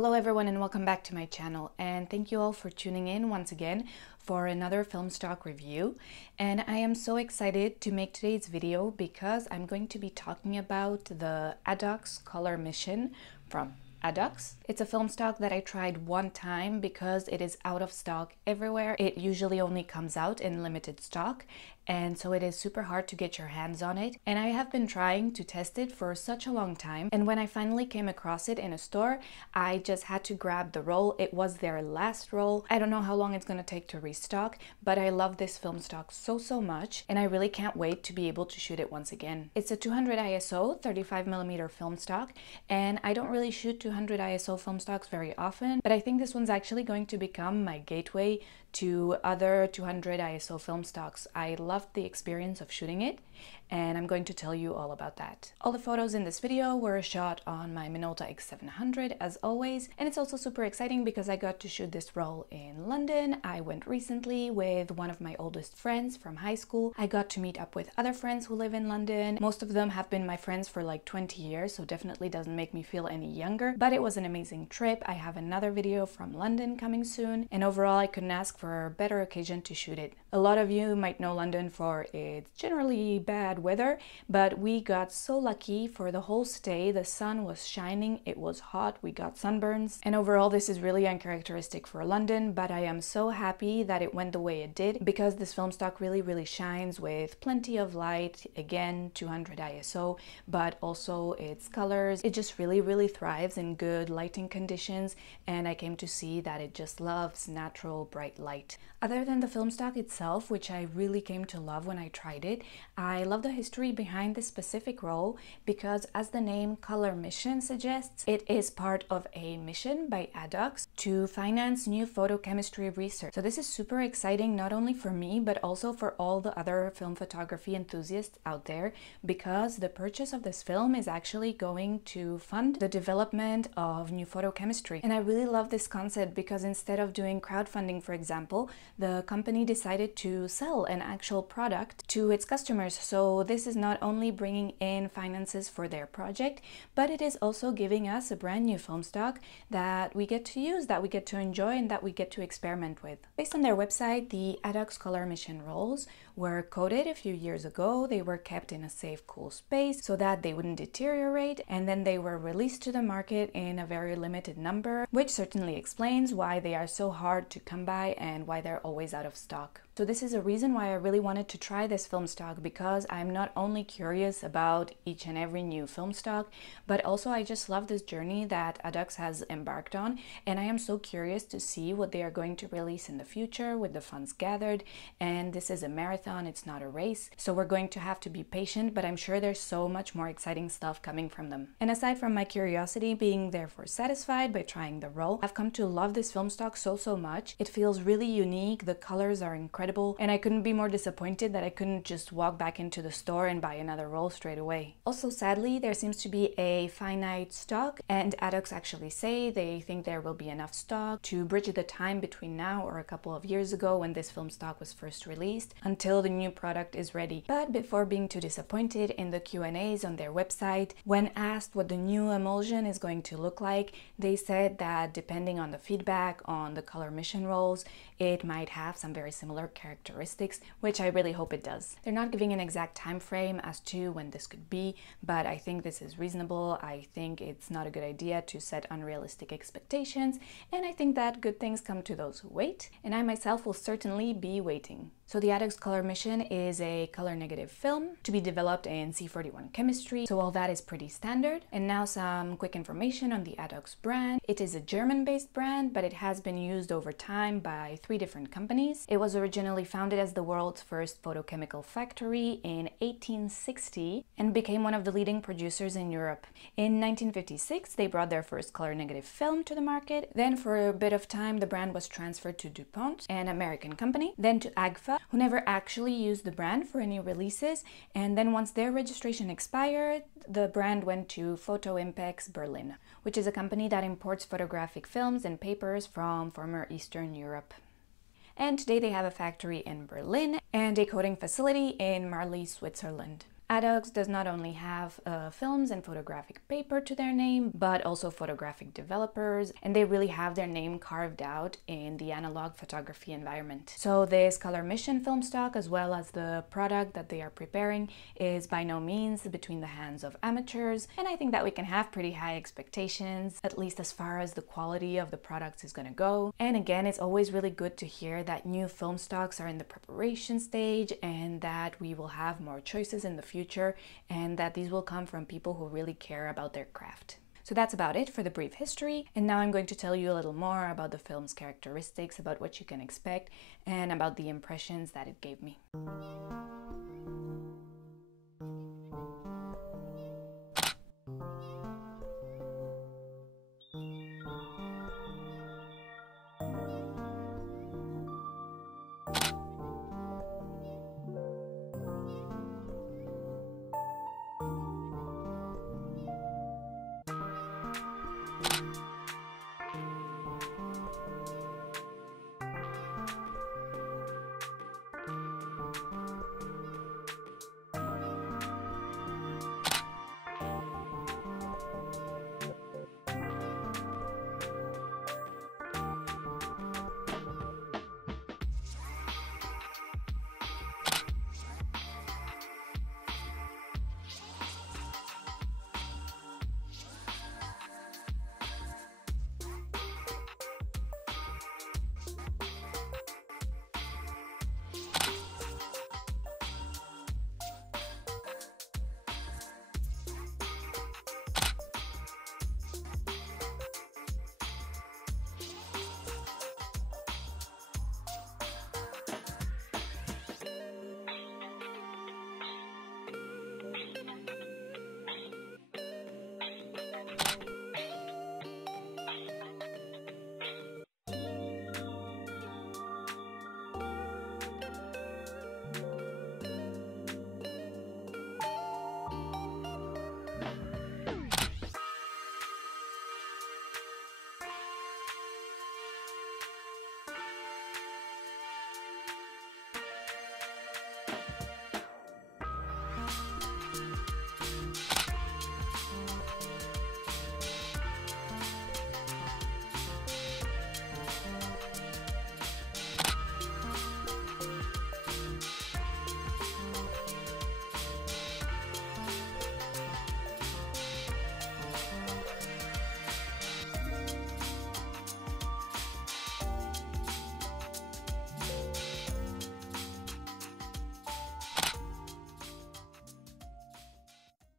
Hello everyone and welcome back to my channel, and thank you all for tuning in once again for another film stock review. And I am so excited to make today's video because I'm going to be talking about the Adox Color Mission from Adox. It's a film stock that I tried one time because it is out of stock everywhere. It usually only comes out in limited stock, and so it is super hard to get your hands on it. And I have been trying to test it for such a long time, and when I finally came across it in a store, I just had to grab the roll. It was their last roll. I don't know how long it's going to take to restock, but I love this film stock so much, and I really can't wait to be able to shoot it once again. It's a 200 ISO 35mm film stock, and I don't really shoot 200 ISO film stocks very often, but I think this one's actually going to become my gateway to other 200 ISO film stocks. I loved the experience of shooting it, and I'm going to tell you all about that. All the photos in this video were shot on my Minolta X700 as always, and it's also super exciting because I got to shoot this roll in London. I went recently with one of my oldest friends from high school. I got to meet up with other friends who live in London. Most of them have been my friends for like 20 years, so definitely doesn't make me feel any younger, but it was an amazing trip. I have another video from London coming soon, and overall I couldn't ask for a better occasion to shoot it. A lot of you might know London for its generally bad weather, but we got so lucky for the whole stay. The sun was shining, it was hot, we got sunburns, and overall this is really uncharacteristic for London, but I am so happy that it went the way it did because this film stock really shines with plenty of light. Again, 200 ISO, but also its colors. It just really thrives in good lighting conditions, and I came to see that it just loves natural bright light. Other than the film stock itself, which I really came to love when I tried it, I love the history behind this specific roll because, as the name Color Mission suggests, it is part of a mission by Adox to finance new photochemistry research. So this is super exciting, not only for me, but also for all the other film photography enthusiasts out there, because the purchase of this film is actually going to fund the development of new photochemistry. And I really love this concept because instead of doing crowdfunding, for example, the company decided to sell an actual product to its customers. So this is not only bringing in finances for their project, but it is also giving us a brand new film stock that we get to use, that we get to enjoy, and that we get to experiment with. Based on their website, the Adox Color Mission rolls were coated a few years ago. They were kept in a safe, cool space so that they wouldn't deteriorate, and then they were released to the market in a very limited number, which certainly explains why they are so hard to come by and why they're always out of stock. So this is a reason why I really wanted to try this film stock, because I'm not only curious about each and every new film stock, but also I just love this journey that Adox has embarked on, and I am so curious to see what they are going to release in the future with the funds gathered. And this is a marathon, it's not a race, so we're going to have to be patient, but I'm sure there's so much more exciting stuff coming from them. And aside from my curiosity being therefore satisfied by trying the roll, I've come to love this film stock so much. It feels really unique, the colors are incredible, and I couldn't be more disappointed that I couldn't just walk back into the store and buy another roll straight away. Also, sadly, there seems to be a finite stock, and Adox actually say they think there will be enough stock to bridge the time between now or a couple of years ago when this film stock was first released until the new product is ready. But before being too disappointed, in the Q&As on their website, when asked what the new emulsion is going to look like, they said that depending on the feedback on the Color Mission rolls, it might have some very similar characteristics, which I really hope it does. They're not giving an exact time frame as to when this could be, but I think this is reasonable. I think it's not a good idea to set unrealistic expectations, and I think that good things come to those who wait, and I myself will certainly be waiting. So the Adox Color Mission is a color negative film to be developed in C41 chemistry, so all that is pretty standard. And now some quick information on the Adox brand. It is a German-based brand, but it has been used over time by 3 different companies. It was originally founded as the world's first photochemical factory in 1860 and became one of the leading producers in Europe. In 1956, they brought their first color negative film to the market. Then for a bit of time, the brand was transferred to DuPont, an American company, then to Agfa, who never actually used the brand for any releases, and then once their registration expired, the brand went to Photo Impex Berlin, which is a company that imports photographic films and papers from former Eastern Europe. And today they have a factory in Berlin and a coating facility in Marly, Switzerland. Adox does not only have films and photographic paper to their name, but also photographic developers, and they really have their name carved out in the analog photography environment. So this Color Mission film stock, as well as the product that they are preparing, is by no means between the hands of amateurs, and I think that we can have pretty high expectations, at least as far as the quality of the products is going to go. And again, it's always really good to hear that new film stocks are in the preparation stage and that we will have more choices in the future, and that these will come from people who really care about their craft. So that's about it for the brief history, and now I'm going to tell you a little more about the film's characteristics, about what you can expect, and about the impressions that it gave me.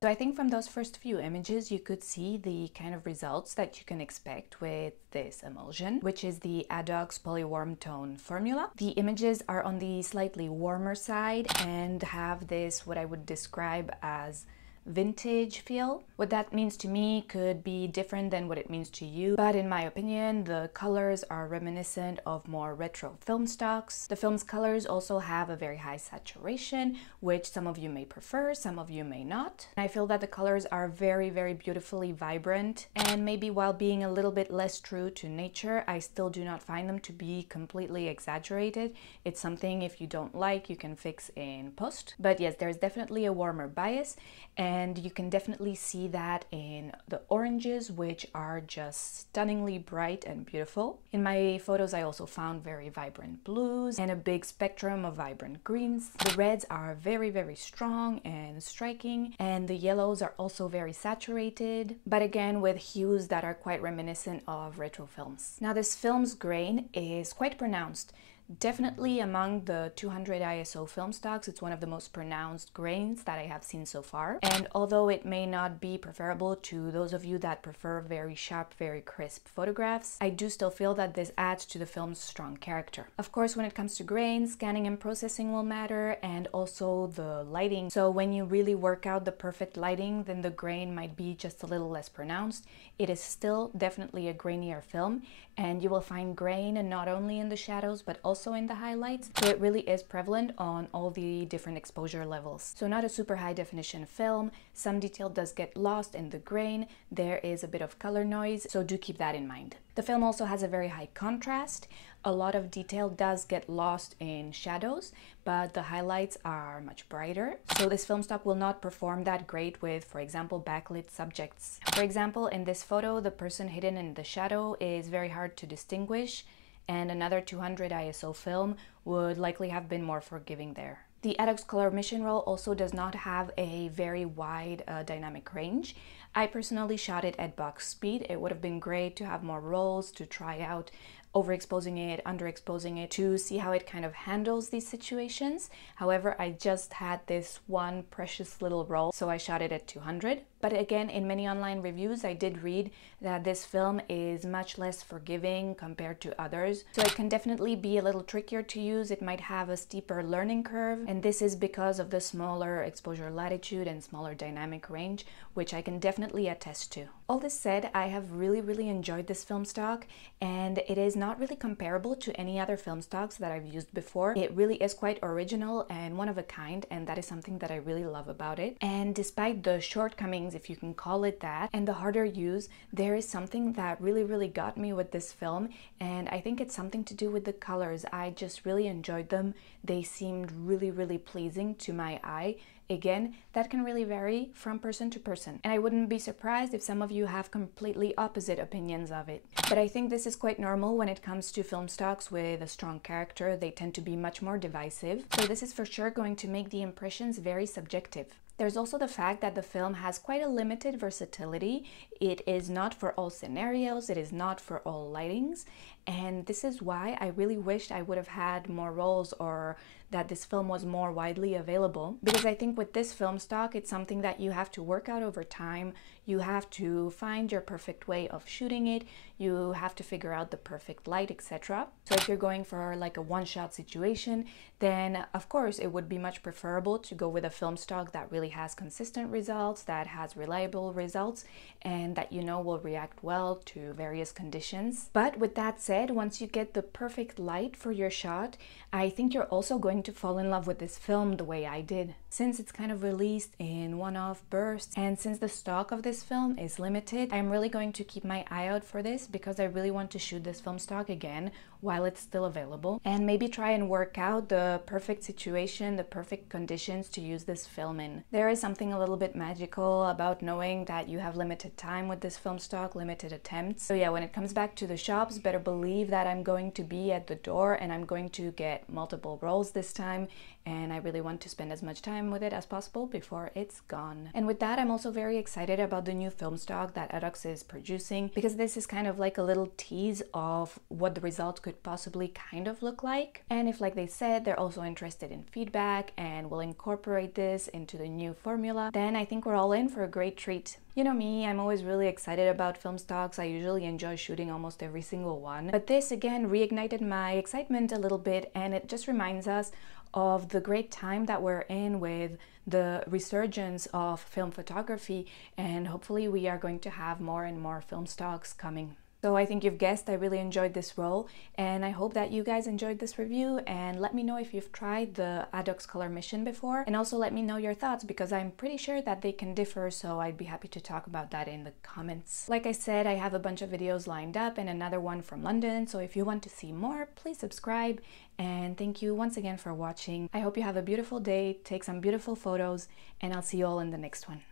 So I think from those first few images, you could see the kind of results that you can expect with this emulsion, which is the Adox Polywarm Tone formula. The images are on the slightly warmer side and have this, what I would describe as vintage feel. What that means to me could be different than what it means to you, but in my opinion, the colors are reminiscent of more retro film stocks. The film's colors also have a very high saturation, which some of you may prefer, some of you may not. I feel that the colors are very, very beautifully vibrant, and maybe while being a little bit less true to nature, I still do not find them to be completely exaggerated. It's something, if you don't like, you can fix in post. But yes, there's definitely a warmer bias, and you can definitely see that in the oranges, which are just stunningly bright and beautiful. In my photos, I also found very vibrant blues and a big spectrum of vibrant greens. The reds are very, very strong and striking, and the yellows are also very saturated, but again with hues that are quite reminiscent of retro films. Now, this film's grain is quite pronounced. Definitely among the 200 ISO film stocks, it's one of the most pronounced grains that I have seen so far. And although it may not be preferable to those of you that prefer very sharp, very crisp photographs, I do still feel that this adds to the film's strong character. Of course, when it comes to grain, scanning and processing will matter, and also the lighting. So when you really work out the perfect lighting, then the grain might be just a little less pronounced. It is still definitely a grainier film, and you will find grain not only in the shadows, but also also in the highlights, so it really is prevalent on all the different exposure levels. So not a super high definition film, some detail does get lost in the grain, there is a bit of color noise, so do keep that in mind. The film also has a very high contrast. A lot of detail does get lost in shadows, but the highlights are much brighter. So this film stock will not perform that great with, for example, backlit subjects. For example, in this photo, the person hidden in the shadow is very hard to distinguish, and another 200 ISO film would likely have been more forgiving there. The Adox Color Mission roll also does not have a very wide dynamic range. I personally shot it at box speed. It would have been great to have more rolls to try out overexposing it, underexposing it, to see how it kind of handles these situations. However, I just had this one precious little roll, so I shot it at 200. But again, in many online reviews, I did read that this film is much less forgiving compared to others. So it can definitely be a little trickier to use. It might have a steeper learning curve. And this is because of the smaller exposure latitude and smaller dynamic range, which I can definitely attest to. All this said, I have really enjoyed this film stock, and it is not really comparable to any other film stocks that I've used before. It really is quite original and one of a kind, and that is something that I really love about it. And despite the shortcomings, if you can call it that, and the harder use, there is something that really got me with this film, and I think it's something to do with the colors. I just really enjoyed them. They seemed really pleasing to my eye. Again, that can really vary from person to person, and I wouldn't be surprised if some of you have completely opposite opinions of it. But I think this is quite normal when it comes to film stocks with a strong character. They tend to be much more divisive, so this is for sure going to make the impressions very subjective. There's also the fact that the film has quite a limited versatility. It is not for all scenarios, it is not for all lightings, and this is why I really wished I would have had more rolls, or that this film was more widely available, because I think with this film stock, it's something that you have to work out over time. You have to find your perfect way of shooting it, you have to figure out the perfect light, etc. So if you're going for like a one-shot situation, then of course it would be much preferable to go with a film stock that really has consistent results, that has reliable results, and that you know will react well to various conditions. But with that said, once you get the perfect light for your shot, I think you're also going to fall in love with this film the way I did. Since it's kind of released in one-off bursts, and since the stock of this film is limited, I'm really going to keep my eye out for this, because I really want to shoot this film stock again while it's still available, and maybe try and work out the perfect situation, the perfect conditions to use this film in. There is something a little bit magical about knowing that you have limited time with this film stock, limited attempts. So yeah, when it comes back to the shops, better believe that I'm going to be at the door and I'm going to get multiple rolls this time, and I really want to spend as much time with it as possible before it's gone. And with that, I'm also very excited about the new film stock that Adox is producing, because this is kind of like a little tease of what the results could possibly kind of look like. And if, like they said, they're also interested in feedback and will incorporate this into the new formula, then I think we're all in for a great treat. You know me, I'm always really excited about film stocks. I usually enjoy shooting almost every single one. But this again reignited my excitement a little bit, and it just reminds us of the great time that we're in with the resurgence of film photography, and hopefully we are going to have more and more film stocks coming. So I think you've guessed I really enjoyed this roll, and I hope that you guys enjoyed this review, and let me know if you've tried the Adox Color Mission before, and also let me know your thoughts, because I'm pretty sure that they can differ, so I'd be happy to talk about that in the comments. Like I said, I have a bunch of videos lined up and another one from London, so if you want to see more, please subscribe, and thank you once again for watching. I hope you have a beautiful day, take some beautiful photos, and I'll see you all in the next one.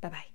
Bye bye.